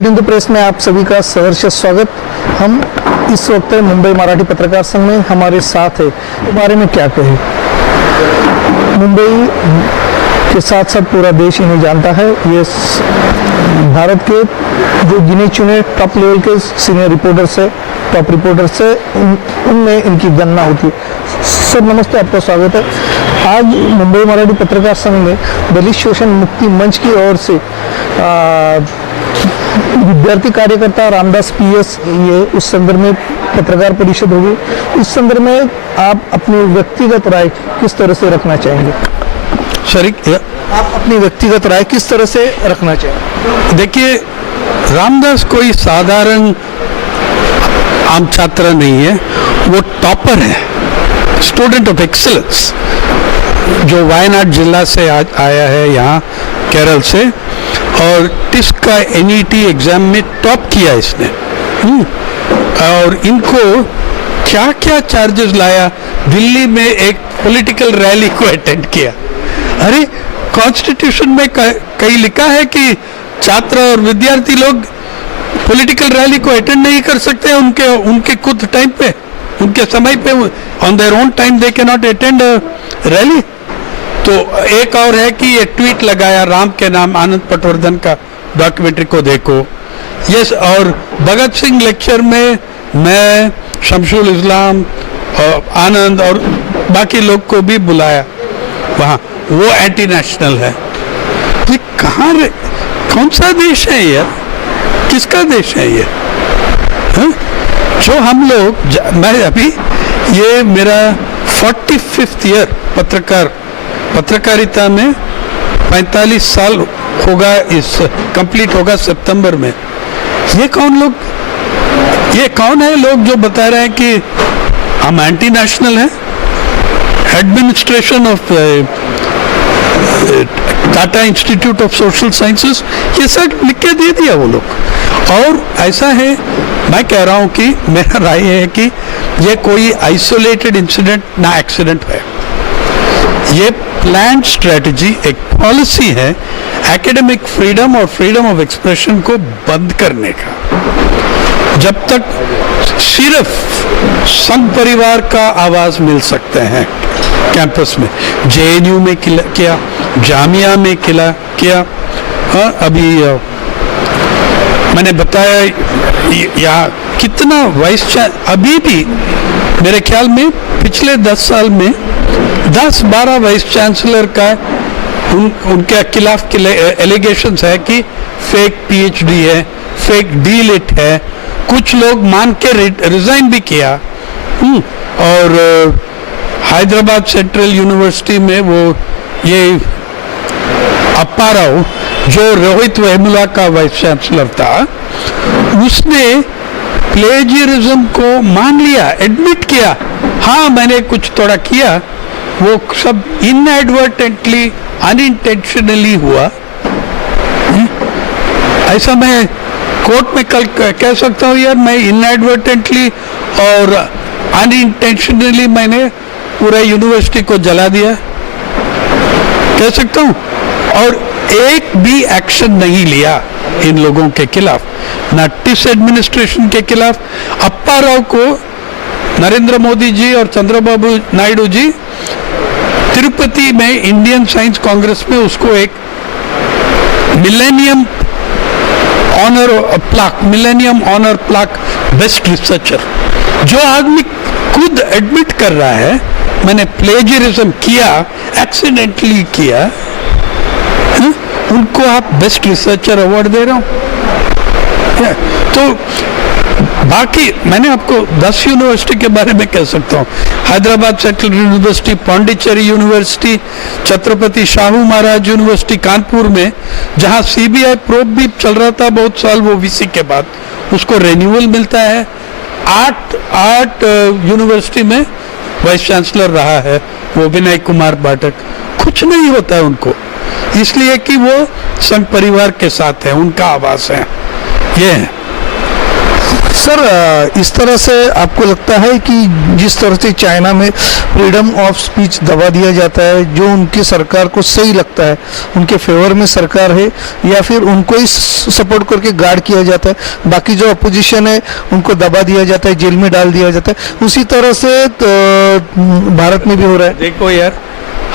Hindu press में आप सभी का सहर्ष स्वागत। हम इस वक्त मुंबई मराठी पत्रकार संघ में हमारे साथ है। के बारे में क्या कहें, मुंबई के साथ साथ पूरा देश इन्हें जानता है। ये भारत के जो गिने चुने टॉप लेवल के सीनियर रिपोर्टर्स है, टॉप रिपोर्टर्स है, उनमें इनकी गणना होती है। सर नमस्ते, आपका स्वागत है। आज मुंबई मराठी पत्रकार संघ में दलित शोषण मुक्ति मंच की ओर से विद्यार्थी कार्यकर्ता रामदास पीएस, ये उस संदर्भ में पत्रकार परिषद होगी। इस संदर्भ में आप अपनी व्यक्तिगत राय किस तरह से रखना चाहेंगे? आप अपनी व्यक्तिगत राय किस तरह से रखना चाहेंगे? देखिए, रामदास कोई साधारण आम छात्र नहीं है, वो टॉपर है, स्टूडेंट ऑफ एक्सीलेंस, जो वायनाड जिला से आया है यहाँ केरल से, और टिस्ट का एनईटी एग्जाम में टॉप किया इसने। और इनको क्या क्या चार्जेस लाया, दिल्ली में एक पॉलिटिकल रैली को अटेंड किया। अरे कॉन्स्टिट्यूशन में कहीं लिखा है कि छात्र और विद्यार्थी लोग पॉलिटिकल रैली को अटेंड नहीं कर सकते उनके खुद टाइम पे, उनके समय पे, on their own time they can not attend rally. तो एक और है कि ये ट्वीट लगाया राम के नाम आनंद पटवर्धन का, डॉक्यूमेंट्री को देखो। यस, और भगत सिंह लेक्चर में मैं, शमशुल इस्लाम और आनंद और बाकी लोग को भी बुलाया वहाँ। वो एंटी नेशनल है। ये कहाँ, कौन सा देश है यार, किसका देश है ये? जो हम लोग, मैं अभी, ये मेरा 45th ईयर पत्रकारिता में 45 साल होगा, कंप्लीट होगा सितंबर में। ये कौन है लोग जो बता रहे हैं कि हम एंटी नेशनल हैं? Administration of Tata institute of social sciences, ये सब लिख के दे दिया वो लोग। और ऐसा है, मैं कह रहा हूं कि मेरा राय है कि ये कोई आइसोलेटेड इंसिडेंट ना एक्सीडेंट है, ये प्लान स्ट्रेटजी, एक पॉलिसी है एकेडमिक फ्रीडम और फ्रीडम ऑफ एक्सप्रेशन को बंद करने का। जब तक सिर्फ संघ परिवार का आवाज मिल सकते हैं कैंपस में, जेएनयू में किया, जामिया में किया। अभी मैंने बताया यहाँ कितना अभी भी मेरे ख्याल में पिछले 10 साल में 10-12 वाइस चांसलर का उनके खिलाफ एलिगेशंस है कि फेक पीएचडी है, फेक डीलिट है, कुछ लोग मान के रिजाइन भी किया। और हैदराबाद सेंट्रल यूनिवर्सिटी में वो ये अप्पा राव, जो रोहित वेमुला का वाइस चांसलर था, उसने प्लेजियरिज्म को मान लिया, एडमिट किया, हाँ मैंने कुछ थोड़ा किया। वो सब इनएडवर्टेंटली, अनइंटेंशनली हुआ। ऐसा मैं कोर्ट में कल कह सकता हूँ यार, मैं इनएडवर्टेंटली और अनइंटेंशनली मैंने पूरा यूनिवर्सिटी को जला दिया, कह सकता हूँ। और एक भी एक्शन नहीं लिया इन लोगों के खिलाफ, ना टिस एडमिनिस्ट्रेशन के खिलाफ। अप्पा राव को नरेंद्र मोदी जी और चंद्रबाबू नायडू जी तिरुपति में इंडियन साइंस कांग्रेस में उसको एक millennium honour plaque best researcher, जो आदमी खुद एडमिट कर रहा है मैंने प्लेजरिज्म किया, एक्सीडेंटली किया, उनको आप बेस्ट रिसर्चर अवार्ड दे रहा हूं। तो बाकी मैंने आपको 10 यूनिवर्सिटी के बारे में कह सकता हूँ। Hyderabad central university, Pondicherry university, Chhatrapati Shahu Maharaj university Kanpur में, जहाँ सीबीआई प्रोब भी चल रहा था बहुत साल, वो वीसी के बाद उसको रेन्यूअल मिलता है। 8 यूनिवर्सिटी में वाइस चांसलर रहा है वो विनय कुमार पाठक। कुछ नहीं होता है उनको, इसलिए कि वो संघ परिवार के साथ है, उनका आवास है। ये है। सर इस तरह से आपको लगता है कि जिस तरह से चाइना में फ्रीडम ऑफ स्पीच दबा दिया जाता है, जो उनकी सरकार को सही लगता है, उनके फेवर में सरकार है, या फिर उनको ही सपोर्ट करके गार्ड किया जाता है, बाकी जो अपोजिशन है उनको दबा दिया जाता है, जेल में डाल दिया जाता है, उसी तरह से भारत में भी हो रहा है? देखो यार,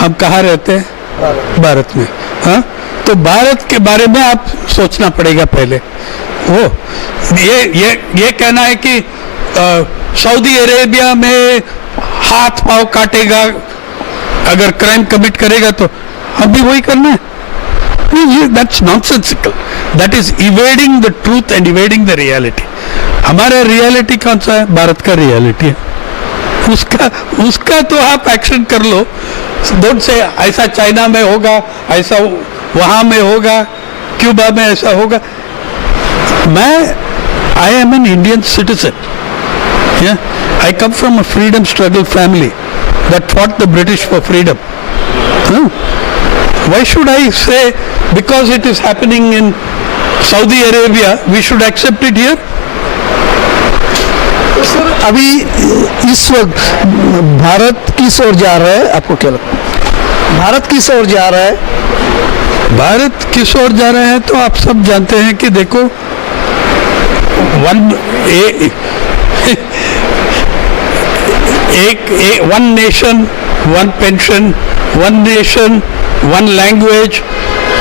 हम कहाँ रहते हैं? भारत में। हाँ, तो भारत के बारे में आप सोचना पड़ेगा पहले। वो ये कहना है कि सऊदी अरेबिया में हाथ पांव काटेगा अगर क्राइम कमिट करेगा, तो हम भी वही करना है? That's nonsensical. That is evading the truth and evading the reality. हमारा रियलिटी कौन सा है? भारत का रियलिटी है। उसका तो आप एक्शन कर लो। डोंट से ऐसा चाइना में होगा, ऐसा वहां में होगा, क्यूबा में ऐसा होगा। I am an Indian citizen. Yeah, I come from a freedom struggle family that fought the British for freedom. Huh? Why should I say because it is happening in Saudi Arabia, we should accept it here? Sir अभी इस वक्त भारत किस ओर जा रहा है, आपको क्या लगता है? भारत किस ओर जा रहा है? भारत किस ओर जा रहा है तो आप सब जानते हैं कि देखो, one nation one pension, one nation one language,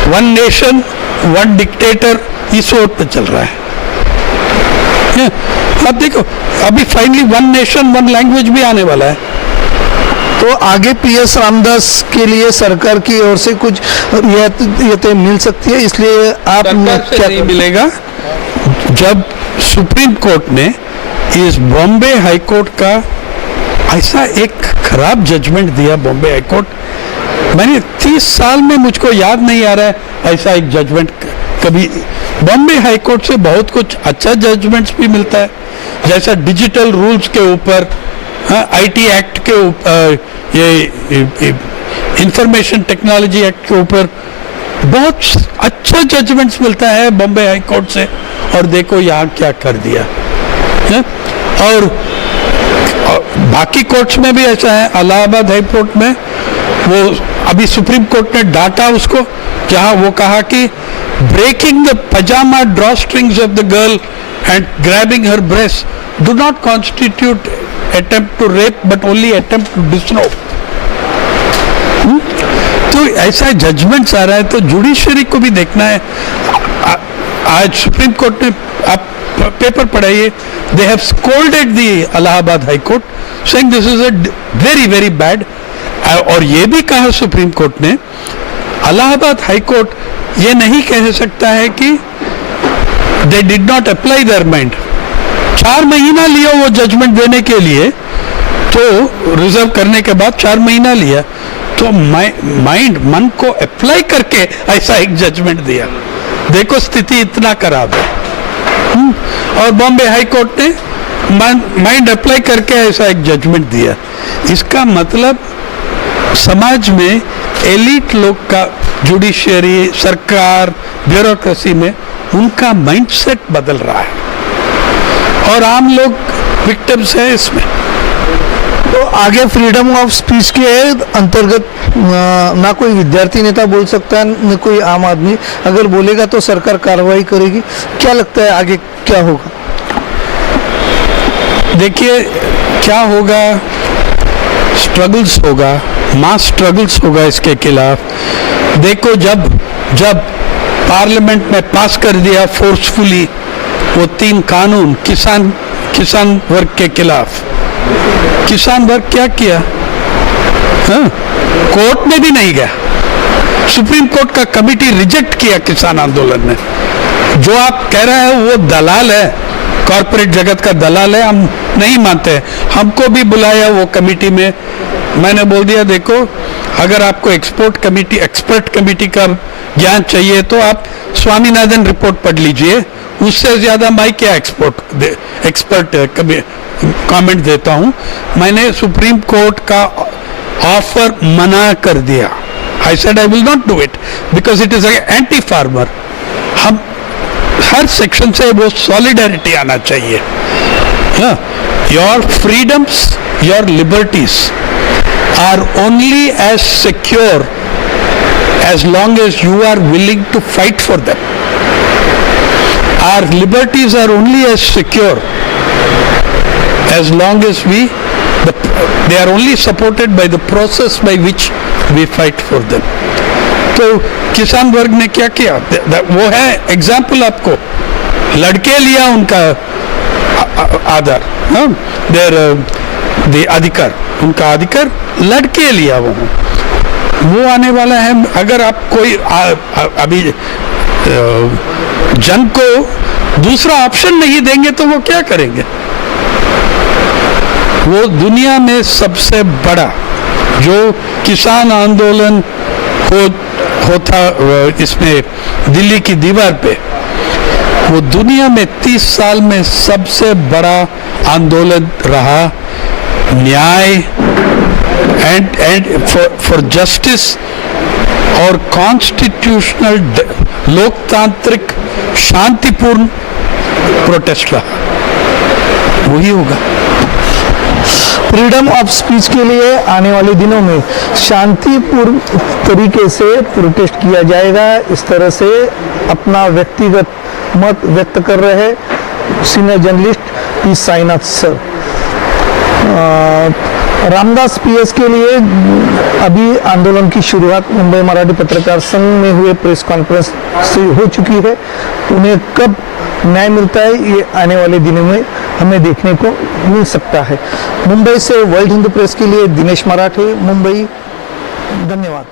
one nation one dictator, इस ओर पे चल रहा है। आप देखो, अभी finally one nation one language भी आने वाला है। तो आगे PS रामदास के लिए सरकार की ओर से कुछ रियायतें मिल सकती है, इसलिए आप क्या नहीं मिलेगा? जब सुप्रीम कोर्ट ने इस बॉम्बे हाई कोर्ट का ऐसा एक खराब जजमेंट दिया, बॉम्बे हाई कोर्ट, मैंने 30 साल में मुझको याद नहीं आ रहा है ऐसा एक जजमेंट कभी। बॉम्बे हाई कोर्ट से बहुत कुछ अच्छा जजमेंट्स भी मिलता है, जैसा डिजिटल रूल्स के ऊपर, IT एक्ट के ऊपर, ये इंफॉर्मेशन टेक्नोलॉजी एक्ट के ऊपर बहुत अच्छा जजमेंट्स मिलता है बॉम्बे हाई कोर्ट से। और देखो यहाँ क्या कर दिया है? और बाकी कोर्ट्स में भी ऐसा है। इलाहाबाद हाई कोर्ट में वो अभी सुप्रीम कोर्ट ने डांटा उसको, जहाँ वो कहा कि breaking the pyjama drawstrings of the girl and grabbing her breast do not constitute attempt to rape but only attempt to disrobe. तो ऐसा जजमेंट्स आ रहा है, तो जुडिशरी को भी देखना है। आज सुप्रीम कोर्ट ने, आप पेपर पढ़ाइए, they have scolded the Allahabad high court saying this is a very very bad. और ये भी कहा सुप्रीम कोर्ट ने, इलाहाबाद हाई कोर्ट ये नहीं कह सकता है कि they did not apply their mind. 4 महीना लिया वो जजमेंट देने के लिए, तो रिजर्व करने के बाद 4 महीना लिया, तो माइंड मन को अप्लाई करके ऐसा एक जजमेंट दिया। देखो स्थिति इतना खराब है। और बॉम्बे हाई कोर्ट ने माइंड अप्लाई करके ऐसा एक जजमेंट दिया। इसका मतलब समाज में एलिट लोग का, जुडिशरी, सरकार, ब्यूरोक्रेसी में उनका माइंडसेट बदल रहा है और आम लोग विक्टिम्स हैं इसमें। तो आगे फ्रीडम ऑफ स्पीच के अंतर्गत ना कोई विद्यार्थी नेता बोल सकता है, न कोई आम आदमी, अगर बोलेगा तो सरकार कार्रवाई करेगी। क्या लगता है आगे क्या होगा? देखिए क्या होगा, स्ट्रगल्स होगा, मास स्ट्रगल्स होगा इसके खिलाफ। देखो जब पार्लियामेंट में पास कर दिया फोर्सफुली वो 3 कानून किसान वर्ग के खिलाफ, किसान वर्ग क्या किया? कोर्ट में भी नहीं गया, सुप्रीम कोर्ट का कमिटी रिजेक्ट किया किसान आंदोलन ने। जो आप कह रहे हैं वो दलाल है, कॉर्पोरेट जगत का दलाल है, हम नहीं मानते हैं। हमको भी बुलाया वो कमिटी में, मैंने बोल दिया देखो अगर आपको एक्सपर्ट कमिटी का ज्ञान चाहिए तो आप स्वामीनाथन रिपोर्ट पढ़ लीजिए, उससे ज्यादा मैं क्या एक्सपर्ट कमेंट देता हूं। मैंने सुप्रीम कोर्ट का ऑफर मना कर दिया। I said I will not do it because it is anti farmer. हर सेक्शन से वो सॉलिडारिटी आना चाहिए। Your freedoms, your liberties are only as secure as long as you are willing to fight for them. Our liberties are only as secure as long as they are only supported by the process by which we fight for them. तो किसान वर्ग ने क्या किया, वो है example आपको, लड़के लिया उनका आधार, देर अधिकार, उनका अधिकार लड़के लिया वो आने वाला है। अगर आप कोई अभी जन को दूसरा ऑप्शन नहीं देंगे तो वो क्या करेंगे? वो दुनिया में सबसे बड़ा जो किसान आंदोलन होता इसमें दिल्ली की दीवार पे, वो दुनिया में 30 साल में सबसे बड़ा आंदोलन रहा। न्याय and for justice और कॉन्स्टिट्यूशनल लोकतांत्रिक शांतिपूर्ण प्रोटेस्ट रहा, वही होगा। फ्रीडम ऑफ स्पीच के लिए आने वाले दिनों में शांतिपूर्ण तरीके से प्रोटेस्ट किया जाएगा, इस तरह से अपना व्यक्तिगत मत व्यक्त कर रहे हैं senior journalist P Sainath sir. Ramdas PS के लिए अभी आंदोलन की शुरुआत मुंबई मराठी पत्रकार संघ में हुए प्रेस कॉन्फ्रेंस से हो चुकी है। उन्हें कब न्याय मिलता है ये आने वाले दिनों में हमें देखने को मिल सकता है। मुंबई से वर्ल्ड हिंदू प्रेस के लिए दिनेश मराठे, मुंबई। धन्यवाद।